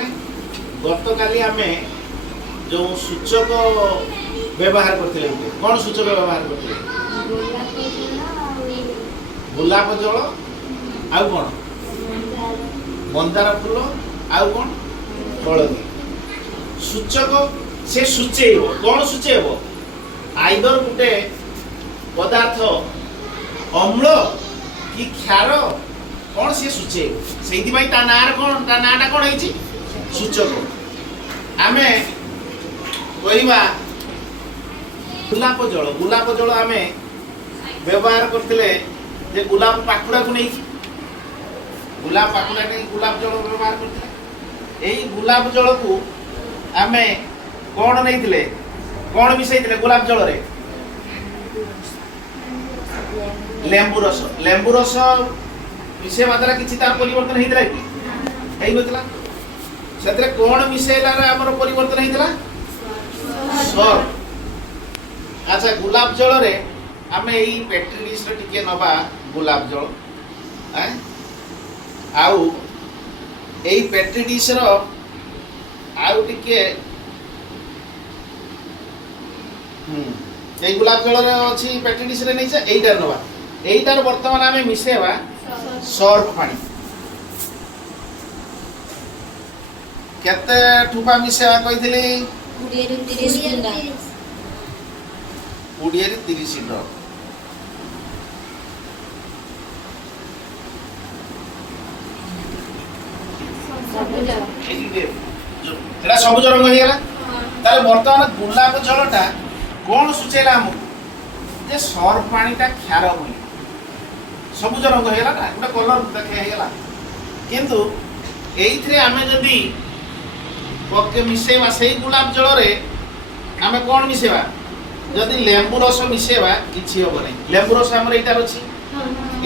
ମାନେ ଗତକାଲି ଆମେ जो सूचक व्यवहार करते कौन सूचक व्यवहार करते गोलाप जल आउ कौन मंदार फूल आउ कौन हलदी सूचक से सूचेब कौन सूचेब आइदर गोटे पदार्थ अम्ल कि क्षार कौन से सूचेब से नाटा कौन है सूचक आमे कहवा गुलाप जल आमे व्यवहार करते जे गुलाप पाखुड़ा को नहीं गुलाप पाखुड़ा नहीं गुलाप जल व्यवहार करते यही गुलाप जल को आमे कौन नहीं कौन मिसई गुलाप जल रे लेंबू रस मिसेवा द्वारा किसी तार परिवर्तन होता कि नथिला से कौन मिसेला आमर परिवर्तन होता सर अच्छा गुलाब जल रे आमे यही पेट्री डिश रे टिके नबा गुलाब जल आउ यही पेट्री डिश रो आउ टिके यही गुलाब जल रे अछि पेट्री डिश रे नहीं से एइटार नबा एइटार वर्तमान आमे मिसेवा सर्फ पानी केते ठुपा मिसेवा कहिथिली 20 ରୁ 30 ଟା 20 ରୁ 30 टा एटा सबुज रंग हो गेला ताले वर्तमान गुलाब जलटा कोन सुचेला हम जे सर्फ पानीटा क्षार होई सबुज रंग हो गेला ना गोटे कलर देखे हो गेला किंतु एइथरे आमे जदी पके मिसेवा से गुलाब जल रे आमे कौन मिसेवा जदि लेंबू रस मिसेवा किछि होबो नै लेंबू रस हमर एटा अछि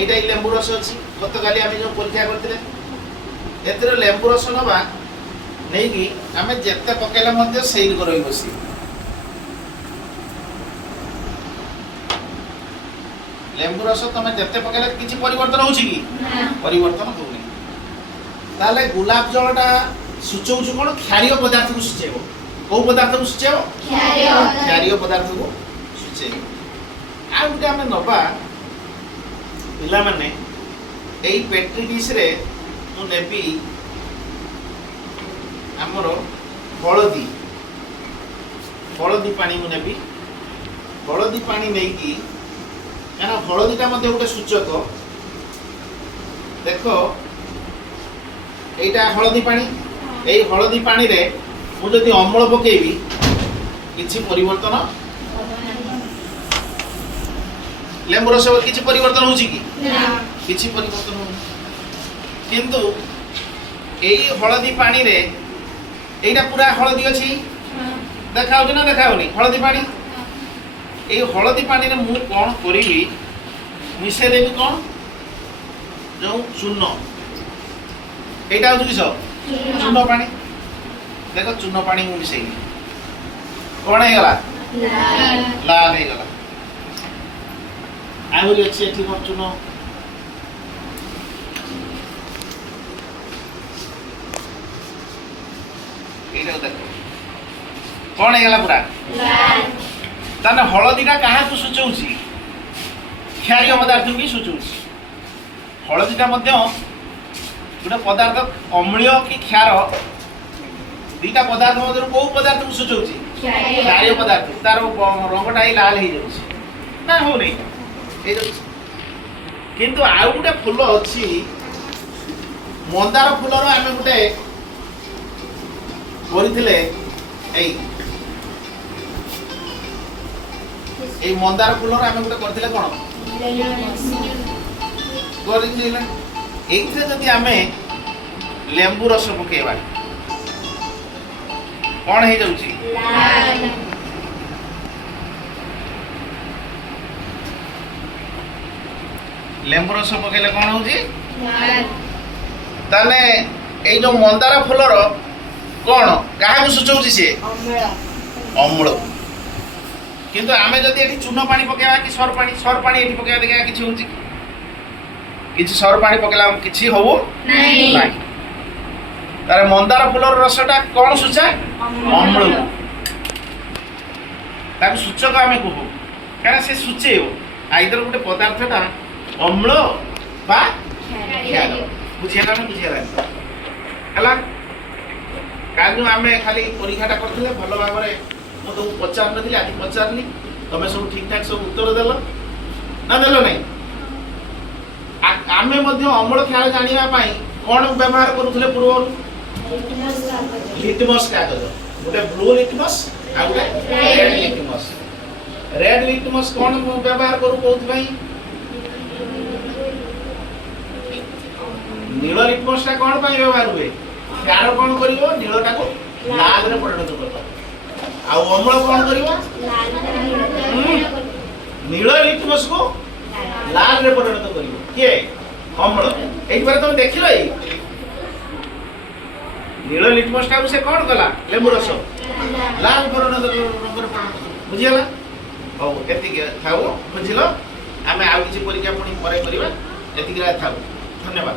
एटा लेंबू रस अछि गतकाली आमे जो परीक्षा करथिले एतरे लेंबू रस नबा नै कि आमे जेते पकेला मध्ये सेही करई बसी लेंबू रस तमे जेते पकेला किछि परिवर्तन होछि कि परिवर्तन होउनी ताले गुलाब जलटा सूचौछु कौन क्षारीय पदार्थ को सूचेब कौ पदार्थ को सूचेब क्षारीय पदार्थ को सूचेब आ गुटे आमे नबा पिला माने एई पेट्री डिश रे मु नेबी हमर हळदी पानी मु नेबी हळदी पानी नै की काना हळदीटा मध्ये गुटे सूचक देखो एटा हळदी पानी এই হলদি পানি রে মু যদি অম্ল পকেইবি কিছু পরিবর্তন লেম্বু রস কিছু পরিবর্তন হচ্ছে কি না কিছু পরিবর্তন হচ্ছে কিন্তু এই হলদি পানি রে এইটা পুরা হলদি আছে দেখা হচ্ছে না দেখা হনি হলদি পানি এই হলদি পানি রে মু কোন করিবি মিশে দেবি কোন যে চূর্ণ এইটা হচ্ছে কি সব चूर्ण पानी देखो चूर्ण पानी मु मिसई कौन है गला लाल है गला आहुरी अच्छी एठी कोन चूर्ण एटा देखो कौन है गला पूरा लाल ताने हळदीटा काहा को सूचौछि क्षारीय पदार्थ की सूचौछि हळदीटा मध्ये गोटे पदार्थ अम्लीय कि क्षार दीटा पदार्थ मध्य कौ पदार्थ को सूचौछि क्षारीय पदार्थ तार रंगटा ही लाल हो जाउछि ना हो नै किंतु आउ गोटे फूल अछि मंदार फूलर आमे गोटे करिथिले एई मंदार फूलर आमे गोटे करथिले कोन करिथिले एइथरे जदि आमे लेंबू रस पकेबा कौन हो जाउछि लाल लेंबू रस पकेले कौन होउछि लाल ताले एई जो मंदार फूलर कौन काहा को सूचौछि से अम्ल किंतु आमे जदि एठी चूर्ण पानी पकेबा कि सर पानी एठी पकेबा देखा किछि होउछि किछि सर पानी पकेला किछि होबो नाही ତାର ମନ୍ଦାର ଫୁଲର ରସଟା କ'ଣ ସୂଚାଏ? ଅମ୍ଳ। ତାକୁ ସୂଚକ ଆମେ କହୁ କାରଣ ସେ ସୂଚେଇବ ଆଇଦର ଗୋଟେ ପଦାର୍ଥଟା ଅମ୍ଳ ବା କ୍ଷାର। ବୁଝିହେଲା ନା ବୁଝିହେଲାନି? ହେଲା କାଲି ଆମେ ଖାଲି ପରୀକ୍ଷାଟା କରିଥିଲେ ଭଲ ଭାବରେ ମୁଁ ତମକୁ ପଚାରିନଥିଲି ଆଜି ପଚାରିଲି ତମେ ସବୁ ଠିକ୍ ଠାକ୍ ସବୁ ଉତ୍ତର ଦେଲ ନା ଦେଲ ନାହିଁ? ଆମେ ମଧ୍ୟ ଅମ୍ଳ କ୍ଷାର ଜାଣିବା ପାଇଁ କ'ଣ ବ୍ୟବହାର କରୁଥିଲେ ପୂର୍ବରୁ? ଲିଟମସ୍ କାଗଜ, ଗୋଟେ ବ୍ଲୁ ଲିଟମସ୍ ଆଉ ଗୋଟେ ରେଡ୍ ଲିଟମସ୍। ରେଡ୍ ଲିଟମସ୍ କ'ଣ ବ୍ୟବହାର କରୁ କୋଉଥିପାଇଁ? ନୀଳ ଲିଟମସ୍ ଟା କ'ଣ ପାଇଁ ବ୍ୟବହାର ହୁଏ? କ୍ଷାର କ'ଣ କରିବ? ନୀଳଟାକୁ ଲାଲରେ ପରିଣତ କରିବ। ଆଉ ଅମ୍ଳ କ'ଣ କରିବ? ନୀଳ ଲିଟମସ୍ କୁ ଲାଲରେ ପରିଣତ କରିବ। କିଏ? ଅମ୍ଳ। ଏଇଥିରେ ତମେ ଦେଖିଲ ଏଇ ନୀଳ ଲିଟମସ୍ ଟାକୁ ସେ କ'ଣ କଲା? ଲେମ୍ବୁ ରସ ଲାଲ ପରିଣତ ରଙ୍ଗରେ ପରିଣତ। ବୁଝିଗଲା? ହଉ ଏତିକି ଥାଉ। ବୁଝିଲ? ଆମେ ଆଉ କିଛି ପରୀକ୍ଷା ପୁଣି ପରେ କରିବା। ଏତିକି ଥାଉ। ଧନ୍ୟବାଦ।